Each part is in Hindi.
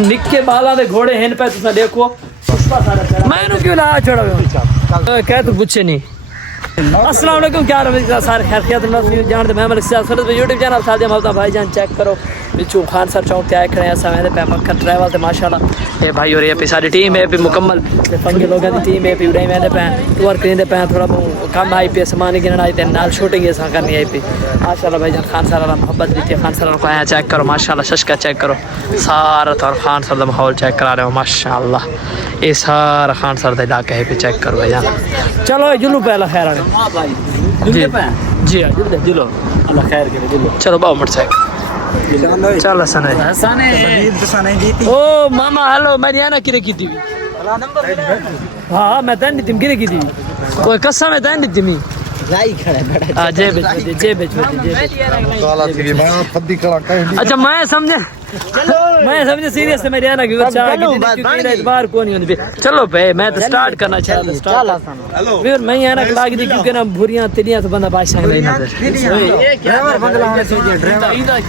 निक्के बाला दे घोड़े हैं पे तुसा देखो मैंने क्यों ला छोड़ा क्या तू पूछे नहीं। अस्सलाम वालेकुम, क्या रहा सारे खैर खैर जानते मैं मलिक सियासत यूट्यूब चैनल साथ ममता भाईजान चेक करो बिचू खान सर चौक आए खड़े हैं मेरे पे मक्खन ट्रैवल ते माशाल्लाह ये भाई और ये पे सारी टीम है पे मुकम्मल फंगे लोगों की टीम है पे उड़ाई मेरे पे टूर करेंदे पे थोड़ा कम आई पे सामान गिनना आई ते नाल शूटिंग ऐसा करनी आई पे माशाल्लाह भाईजान खान सर वाला मोहब्बत दी खान सर को आया चेक करो माशाल्लाह शशका चेक करो सारा तो खान सर दा माहौल चेक करा रहे हो माशाल्लाह ये सारा खान सर दा इलाका है पे चेक करो भाईजान। चलो जुलू पहला खैर जी जी जुलो अल्लाह खैर करे जुलो चलो बाओ मोटरसाइकिल चल हसने ओ मामा हेलो मेरी आना किरे की थी हाँ मैं तैन दी किरे की थी कोई कसम है तैन दी मी लाई खड़ा हां जे बेच अच्छा मैं समझे सीरियस है मेरी आना की बार को नहीं होती चलो भाई मैं तो स्टार्ट करना चाहता चल हेलो फिर मैं आना लाग दी क्योंकि ना भूरियां तिलियां तो बंदा बादशाह नहीं ना ड्राइवर बंगला होना चाहिए ड्राइवर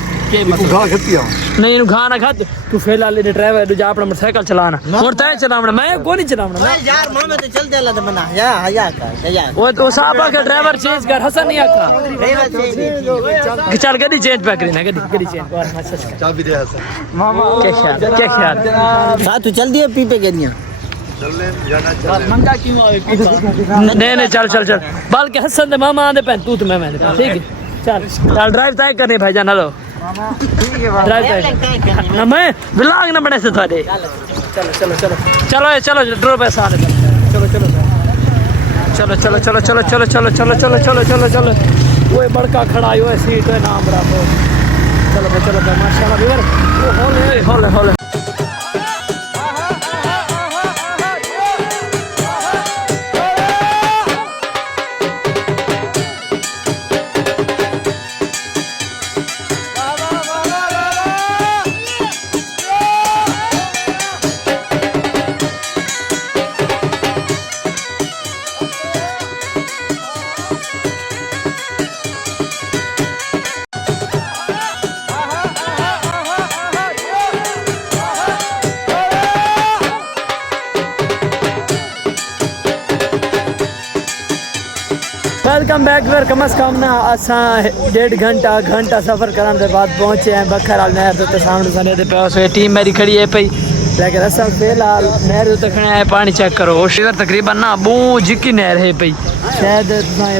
नहीं घा ना खा तू फेल वाले ड्राइवर दूजा अपना मोटरसाइकिल चलाना और तय चलावना मैं को नहीं चलावना यार मां तो चल जाला तो बना या वो तो साहब का ड्राइवर चेंज कर हसन नहीं आका चल गड्डी चेंज पे करना गड्डी चेंज और चाबी दे हसन मामा क्या ख्याल साथ तू चल दिए पीपे गड्डियां मंगा क्यों नहीं चल बल्कि हसन दे मामा आंदे पे तू तो मैं ठीक है चल ड्राइव तय करने भाईजान हेलो ठीक है ड्राइव ना मैं ब्लॉग ना बने से थोड़े चलो ड्रो पैसा आने चलो वो बड़का खड़ा है वो सीट है नाम रखो चलो माशाल्लाह व्यूअर होले वेलकम बैक वेर कम अज कम ना असा 1.5 घंटा सफ़र करने के बाद पहुंचे हैं बखराल नहर तो सामने सने पे टीम मेरी खड़ी है पई लेकिन असा फिलहाल नहर तो खड़े हैं पानी चेक करो शिवर तकरीबन ना बू जिक्की नहर है पई शायद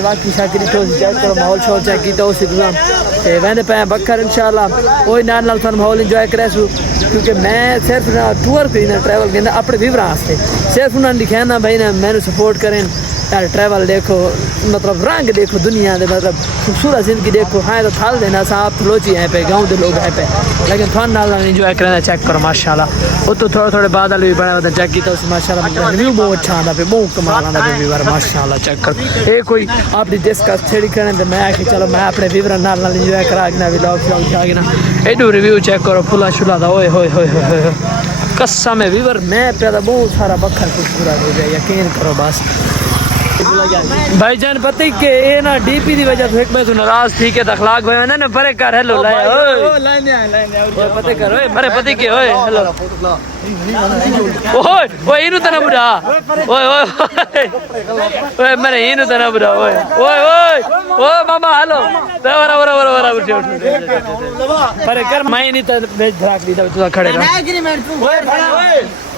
वाकई शाकरी तो चेक करो माहौल शो चेक की तो उसी वहदे पे बखर इंशाल्लाह वही नाल माहौल इंजॉय करे क्योंकि मैं सिर्फ ना टूर करना ट्रैवल करना अपने व्यूअर वास्ते सिर्फ उन्होंने लिखा ना भाई ना मैंने सपोर्ट करें यार ट्रैवल देखो मतलब रंग देखो दुनिया दे मतलब खूबसूरत जिंदगी देखो हाँ तो थाल देना आप लोची यहाँ पे गाँव के लोग यहाँ पे लेकिन थोड़ा नाल इंजॉय करना चेक करो माशाल्लाह वो तो थोड़े बादल भी बने होते चेक किया माशाल्लाह रिव्यू बहुत अच्छा आता पे बहुत कमाल आता पे व्यूअर माशाल्लाह चेक करो ये कोई आपकी डिस्कस छेड़ी करें तो मैं आके चलो मैं अपने व्यूअर नाल इंजॉय करा के ना व्लॉग ना एडू रिव्यू चेक करो फुला शुला था ओए होए कसम है व्यूअर मैं पैदा बहुत सारा बखर खूबसूरत हो गया यकीन करो बस भाईजान पता ही के ये ना डीपी की वजह से मैं तो नाराज थी के अखलाक भाई ना परे कर हेलो लाया ओए पता कर ओए मेरे पति के ओए हेलो ओए इनु तना बुरा ओए मेरे इनु तना बुरा ओए मामा हेलो वर परे कर मैं नहीं तो भेज भराक दी तू खड़े रहो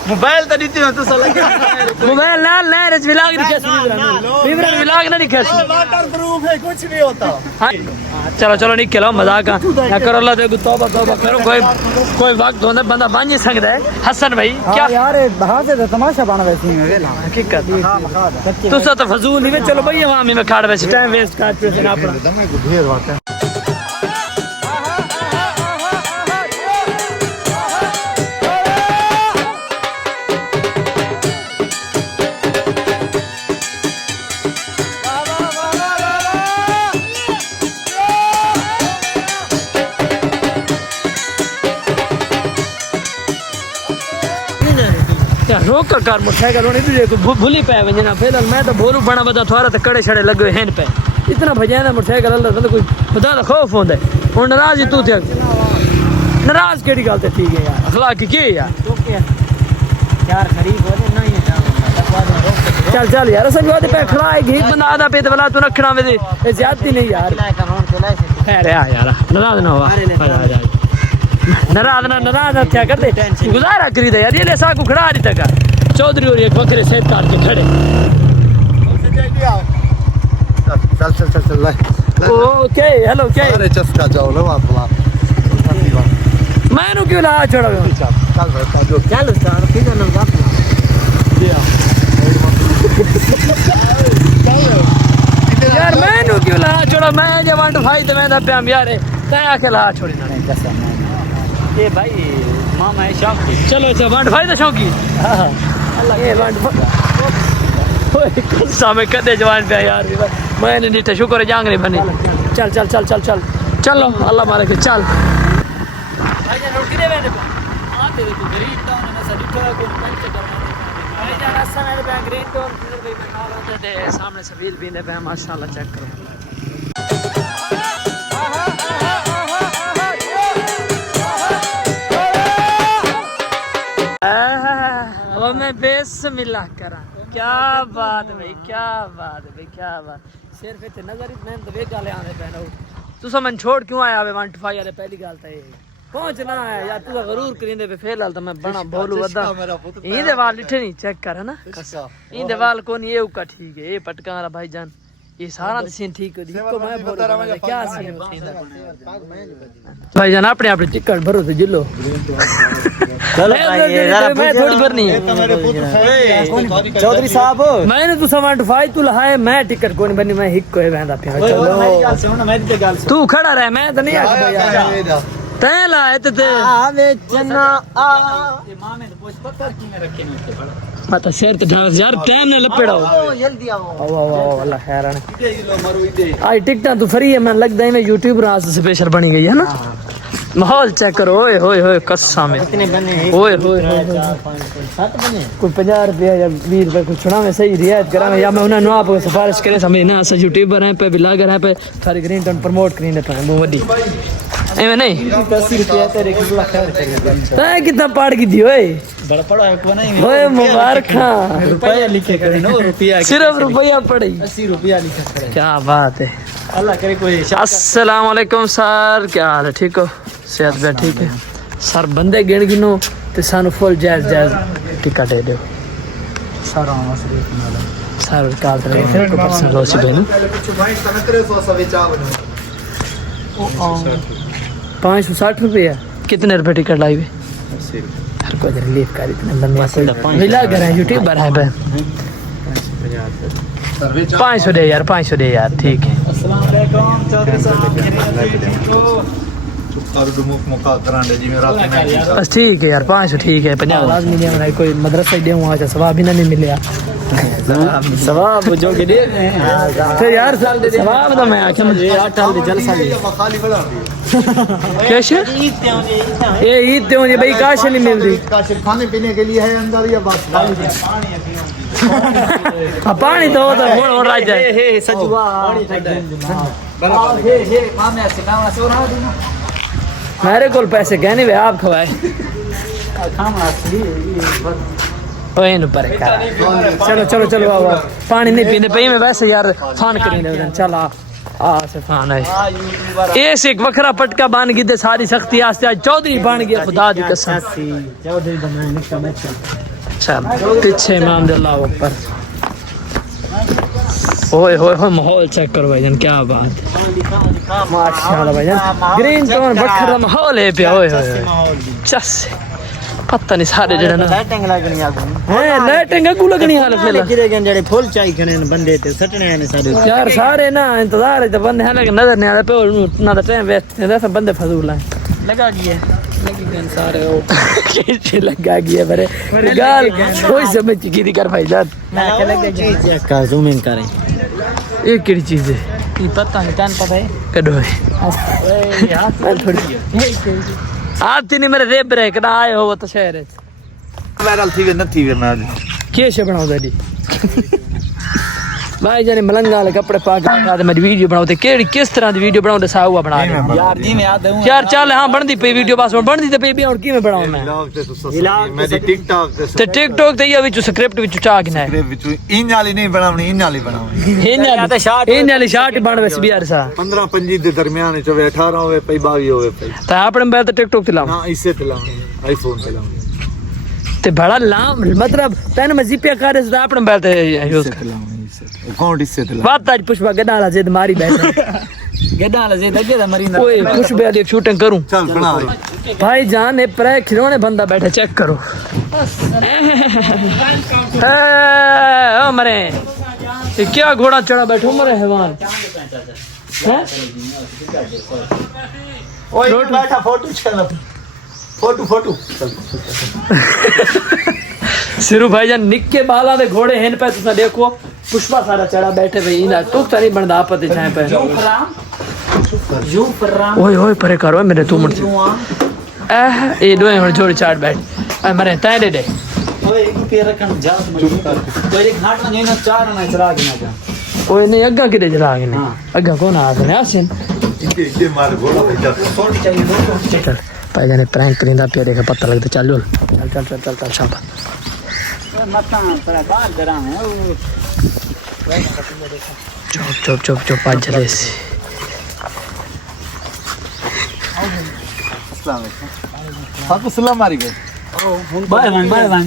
मोबाइल तो नीति में तो साला मोबाइल ना रच विलाग नहीं कैसे विवरण विलाग नहीं कैसे वाटर प्रूफ है कुछ नहीं होता चलो निकलो मजाक ना करो अल्लाह दे तौबा करो कोई वक्त होने बंदा बन नहीं सकता है हसन भाई क्या यार बाहर से तमाशा बना वैसे ही है हकीकत तू तो फजूल नहीं चलो भाई वहां में खाड़ वैसे टाइम वेस्ट कर पे ना अपना ढेर बात है रोक कर मोटरसाइकिल होने देखो भूली पे वजना फिलहाल मैं तो भोलू बना बता थोड़ा तो कड़े छड़े लगे हैं पे इतना भजाना मोटरसाइकिल अल्लाह कोई खुदा का खौफ होंदा है नाराज तू थे नाराज केड़ी गल ते ठीक है यार अखलाक की यार यार खरीद हो जाए नहीं है चल चल यार सब वादे पे खड़ा है घी बंदा आधा पे वाला तू रखना में ये ज्यादती नहीं यार खैर यार नाराज ना हुआ नाराज क्या कर दे गुजारा करी दे यार ये ले सा को खड़ा नहीं तक चौधरी और एक बकरे सेट काट के खड़े चल चल चल चल ओके हेलो ओके अरे चस्का जाओ ना वापला मैनू क्यों ला छोड़ो चल सर किधर ना जा यार मैनू क्यों ला छोड़ो मैं जवान भाई तो मैं दा प्याम यार तै आके ला छोड़ी ना ये भाई मामा है शौकी चलो जवान भाई तो शौकी अल्लाह ये वांड ओए गुस्सा में कदे जवान पे यार मैंने नीठे शुक्र है जांग नहीं बनी चल चल चल चल चल चलो अल्लाह मारे के चल भाई जान रोटी दे मैंने आते देखो गरीब टाउन में सा डिठो को पंच करना भाई जान असन है बैंक ग्रीन टाउन भाई मैं नाल होते थे सामने सफेद पीने पे माशाल्लाह चेक करो और मैं बिस्मिल्लाह करा क्या बात भाई क्या बात भाई क्या बात सिर्फ इतने नजर इतने तो वे गाले आने पैनो तू समझ छोड़ क्यों आया वे 125 यार पहली गाल था ये पहुंचना है यार तू गरूर करिंदे पे फिलहाल तो मैं बना बोलू वदा इंदे वाल लिठे नहीं चेक कर है ना इंदे वाल कोन ये उका ठीक है ये पटका वाला भाईजान ये सारा सीन ठीक हो इसको मैं बोल रहा हूं क्या सीन भाईजान अपने अपने टिकट भरो तो जिलो चलो भाई मैं थोड़ी भरनी है चौधरी साहब मैंने तू 75 तू लहाए मैं टिकट कोनी बनी मैं हिक को बंदा पे चलो तू खड़ा रह मैं तो नहीं आ यार तै लाए ते आवे चना आ ये मामे तो पोछ पत्थर की में रखे नहीं ऊपर मत शेर तो ढास यार टाइम ने लपेड़ो जल्दी आओ आओ अल्लाह खैर है आज टिकटा तू फ्री है मैं लगदा है मैं यूट्यूब रास स्पेशल बनी गई है ना माहौल चेक करो ओए होए होए कसम में कितने बने हैं ओए होए 7 बने कोई 50 रुपया या 20 रुपया कुछ छुड़ा में सही रियायत करा या मैं उन्हें आप सिफारिश करे समझ ना अस यूट्यूबर हैं पे ब्लॉगर हैं पे सारी ग्रीन टन प्रमोट करीने पे वो वडी एवे नहीं 80 रुपया तेरे को खैर कर तै कितना पाड़ की दी ओए बड़ा पड़ा है को नहीं ओए मुबारका रुपया लिखे करे ना रुपया सिर्फ रुपया पड़ी 80 रुपया लिखा करे क्या बात है अल्लाह करे कोई अस्सलाम वालेकुम सर क्या हाल है ठीक हो सेहत भी ठीक है सर बंदे गिन गिनो ते सानू फुल जायज जायज टिकट दे दो सारा मसले नाला सर काल तरह फिर को पर्सनल हो सी बेनु कुछ भाई तन करे सो सब चाव 560 रुपया कितने रुपए टिकट लाई हुई हर कोई रिलीफ कर इतने बंदे मिला कर है यूट्यूबर है पे 500 दे यार 500 दे यार ठीक है अस्सलाम वालेकुम चौधरी साहब और दुमुक मौका करांडे जी मेरा में बस ठीक है यार 500 ठीक है 50 लाजमी नहीं हमारा कोई मदरसा ही देऊँ आज सवाब भी नहीं मिले सवाब जो के दे तो यार सवाब तो मैं आके मुझे 8 साल दे जलसा दे खाली बना कैसे ये ईद ते होनी भाई काश नहीं मिलती का सिर्फ खाने पीने के लिए है अंदर या बस पानी तो हो रहा है हे सजुआ हे मामे से नाम से और देना मेरे को पैसे कहने वे आप खवाए खाना असली ओए नु पर चलो चलो चलो बाबा पानी नहीं पीने पे मैं वैसे यार फान करेंगे चल आ से फान है ऐसे एक वखरा पटका बांध गई सारी सख्ती आस्ते आज चौधरी बन गया खुदा दी कसम चौधरी बनाए निका मैं चल पीछे इमाम अल्लाह ऊपर ओए होए होए माहौल चेक करो भाईजान क्या बात माशाल्लाह भाईजान ग्रीन टोन बखरा माहौल है पे ओए होए चस पता नहीं सारे जड़े ना लाइटिंग लगनी आगू है लाइटिंग अगू लगनी हाल फिलहाल गिरे गन जड़े फुल चाई खने बंदे ते सटने ने सारे यार सारे ना इंतजार है तो बंदे हैं लेकिन नजर नहीं आ रहे पे ना तो टाइम वेस्ट है सब बंदे फजूल हैं लगा गया लगी गन सारे ओ कैसे लगा गया बरे गाल कोई समझ की कर भाईजान मैं के लगा गया का जूमिंग करें ये केड़ी चीज है ये पता है कान पता है कदो है ए यार थोड़ी आती नहीं मेरे रेब रे कदा आए हो तो शहर है वायरल थी वे न थी वे मैं के से बनाओ दादी भाई जाने मलंगा वाले कपड़े पा के मेरी वीडियो बनाओ केड़ी किस तरह दी वीडियो बनाओ दसा हुआ बना दे यार जी मैं याद दूं यार चल हां बनदी पे वीडियो बस बनदी ते पे भी और की मैं बनाऊं मैं मेरी टिकटॉक ते टिकटॉक ते या विच स्क्रिप्ट विच चा के ना इन वाली नहीं बनावनी इन वाली बनावनी इन वाली शार्ट बन वैसे भी यार सा 15-25 ਦੇ ਦਰਮਿਆਨ ਚ ਹੋਵੇ 18 ਹੋਵੇ ਪਈ 22 ਹੋਵੇ ਪਈ ਤੇ ਆਪਣੇ ਮੋਬਾਈਲ ਤੇ ਟਿਕਟੌਕ ਤੇ ਲਾਉਂ ਹਾਂ ਇਸੇ ਤੇ ਲਾਉਣੀ ਆਈਫੋਨ ਤੇ ਲਾਉਣੀ ਤੇ ਬੜਾ ਲਾਮ मतलब ਤੈਨੂੰ ਮੈਂ ਜੀਪੀਆ ਕਰ ਇਸ ਦਾ ਆਪਣੇ ਮੋਬਾਈਲ ਤੇ ਯੂਜ਼ ਕਰ ਅਕਾਊਂਟ ਇਸੇ ਤੇ ਬਾਤ ਅੱਜ ਪੁਸ਼ਪਾ ਗੱਡਾ ਵਾਲਾ ਜਿੱਦ ਮਾਰੀ ਬੈਠਾ गड्ढा वाला जे दगे दा मरीना ओए पुष्पा वाली शूटिंग करूं ਚੱਲ ਬਣਾ भाई जान ये प्रे खिलौने बंदा बैठा चेक करो ओ मरे ये क्या घोड़ा चढ़ा बैठो मरे हैवान हैं ਓਏ ਬੈਠਾ ਫੋਟੋ ਚੱਲ ਫੋਟੋ सिरू भाईजान निक्के बाला दे घोड़े हैं पे तुसा देखो पुष्पा सारा चढ़ा बैठे भाई इना टुक तो नहीं बनदा आपते जाए पे यू फराम ओए ओए परे करो मेरे तू मुड़ ए दोए हुन जोड़ी चाट बैठ ए मरे ता दे ओए एक पे रखन जा चुप कर तो एक घाट ना ना चार ना चला के ना जा ओए नहीं अग्गा किदे जला के ने अग्गा कौन आ गए आसिन ਇੱਕੇ ਮਾਰ ਘੋੜਾ ਭੇਜਾ छोटी चाहिए दोस्तों चल भाईजान प्रैंक करिंदा पे देखा पता लगता चल चल शाबाश मत पर बाहर डरा है चुप आज जले से अस्सलाम वालेकुम हां तो सलाम मारी गए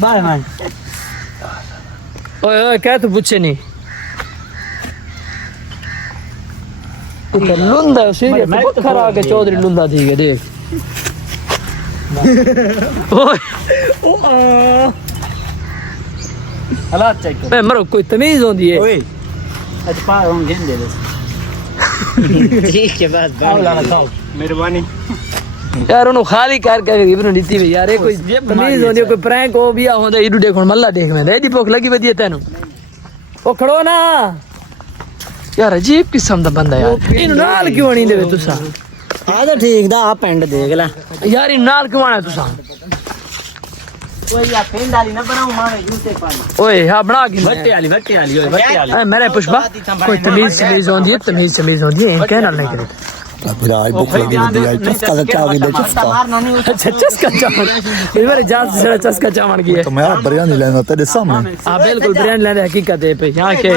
बाय मान ओए क्या तू पूछे नहीं लुंदा सीरियस बखर आके चौधरी लुंदा थी के देख ओए हालात चेक कर मैं मरो कोई तमीज होंदी है ओए आज पार हम गेंदे दे ठीक है बस खाओ मेहरबानी यार उन्होंने खाली कर इबन नीति में यार कोई तमीज होंदी कोई प्रैंक हो भी होंदा इडू देखो मल्ला देख मैं एदी भूख लगी वदी तेनु ओ खड़ो ना यार अजीब किस्म दा बंदा यार इन नाल क्यों नहीं देवे तुसा आ तो ठीक दा आ पेंड देख ले यार इन नाल क्यों आना तुसा ओए या पेंड वाली ना बनाऊं मां जूते पानी ओए हां बना के भट्टे वाली ओए भट्टे वाली ए मेरे पुष्पा कोई तमीज होंदी है तमीज होंदी है कहना नहीं करे फिर आज भूख लगी होती है चस्का सा चाव दे चस्का मारना नहीं अच्छा चस्का चावल इस बार जान से चस्का चावल की है तो मैं बिरयानी लेना तेरे सामने हां बिल्कुल ब्रांड लेने हकीकत है पे यहां के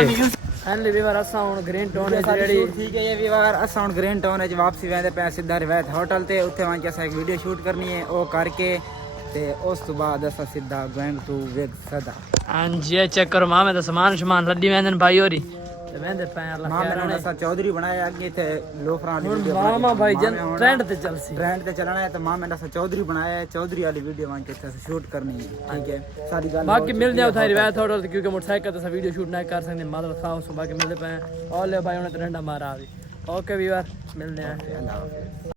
फाइनली वीवर असा हुन ग्रीन टाउन है रेडी ठीक है ये वीवर असा हुन ग्रीन टाउन है वापसी वेंदे पे सीधा रिवायत होटल ते उत्थे वहां के एक वीडियो शूट करनी है ओ करके ते उस तो बाद असा सीधा गोइंग टू वेग सदा हां जी चेक करो मां में तो सामान लड्डी वेंदन भाई होरी ते वेंदे पैर ला मां ने असा चौधरी बनाया आगे थे लोफरा वाली वीडियो मामा भाई जन ट्रेंड ते चलसी ट्रेंड ते चलना है तो मां ने असा चौधरी बनाया है चौधरी वाली वीडियो वहां के शूट करनी है ठीक है सारी गल बाकी मिलने उठाई रिवायत होटल क्योंकि मोटरसाइकिल तो वीडियो शूट नहीं कर सकते मतलब खाओ सो बाकी मिलते पे और ले भाई उन्हें ट्रेंड मारा अभी ओके वीवर मिलने हैं।